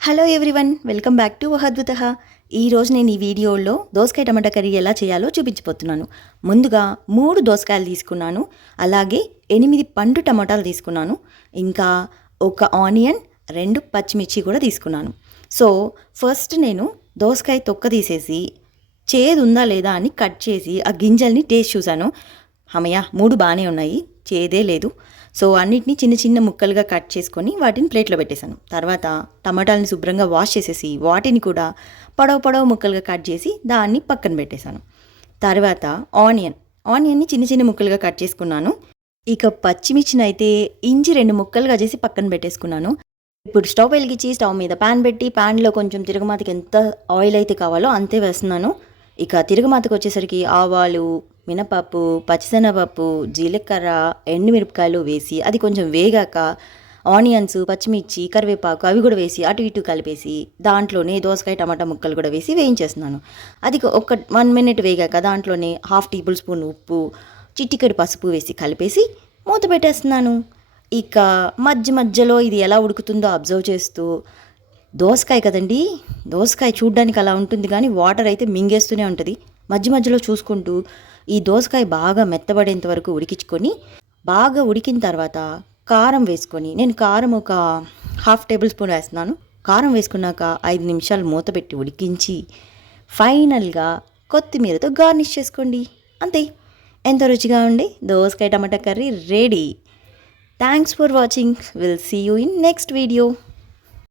Hello everyone welcome back to అద్భుత ఈరోజు నేను ఈ వీడియోలో దోసకాయ టమాటా కర్రీ ఎలా చేయాలో చూపించిపోతున్నాను ముందుగా మూడు దోసకాయలు తీసుకున్నాను అలాగే ఎనిమిది పండు టమాటాలు తీసుకున్నాను ఇంకా ఒక ఆనియన్ రెండు పచ్చిమిర్చి కూడా తీసుకున్నాను. సో ఫస్ట్ నేను దోసకాయ తొక్క తీసేసి చేదు ఉందా లేదా అని కట్ చేసి ఆ గింజల్ని టేస్ట్ చూశాను. అమ్మయ్య మూడు బాగానే ఉన్నాయి. చేదే లేదు. సో అన్నిటిని చిన్న చిన్న ముక్కలుగా కట్ చేసుకొని వాటిని ప్లేట్లో పెట్టేశాను. తర్వాత టమాటాలని శుభ్రంగా వాష్ చేసేసి వాటిని కూడా పొడవ పడవ ముక్కలుగా కట్ చేసి దాన్ని పక్కన పెట్టేశాను. తర్వాత ఆనియన్. ఆనియన్ని చిన్న చిన్న ముక్కలుగా కట్ చేసుకున్నాను. ఇక పచ్చిమిర్చిని అయితే ఇంచి రెండు ముక్కలుగా చేసి పక్కన పెట్టేసుకున్నాను. ఇప్పుడు స్టవ్ వెలిగించి స్టవ్ మీద ప్యాన్ పెట్టి ప్యాన్లో కొంచెం తిరగమాతకి ఎంత ఆయిల్ అయితే కావాలో అంతే వేస్తున్నాను. ఇక తిరుగుమాతకు వచ్చేసరికి ఆవాలు మినపప్పు పచ్చిసెనగపప్పు జీలకర్ర ఎండుమిరపకాయలు వేసి అది కొంచెం వేగాక ఆనియన్స్ పచ్చిమిర్చి కరివేపాకు అవి కూడా వేసి అటు ఇటు కలిపేసి దాంట్లోనే దోసకాయ టమాటా ముక్కలు కూడా వేసి వేయించేస్తున్నాను. అది ఒక వన్ మినిట్ వేగాక దాంట్లోనే హాఫ్ టేబుల్ స్పూన్ ఉప్పు చిట్టికడి పసుపు వేసి కలిపేసి మూత పెట్టేస్తున్నాను. ఇక మధ్య మధ్యలో ఇది ఎలా ఉడుకుతుందో అబ్జర్వ్ చేస్తూ దోసకాయ కదండి దోసకాయ చూడ్డానికి అలా ఉంటుంది కానీ వాటర్ అయితే మింగేస్తూనే ఉంటుంది. మధ్య మధ్యలో చూసుకుంటూ ఈ దోసకాయ బాగా మెత్తబడేంత వరకు ఉడికించుకొని బాగా ఉడికిన తర్వాత కారం వేసుకొని నేను కారం ఒక హాఫ్ టేబుల్ స్పూన్ వేస్తున్నాను. కారం వేసుకున్నాక ఐదు నిమిషాలు మూత పెట్టి ఉడికించి ఫైనల్గా కొత్తిమీరతో గార్నిష్ చేసుకోండి. అంతే. ఎంత రుచిగా ఉండి దోసకాయ tomato curry ready. Thanks for watching will see you in next video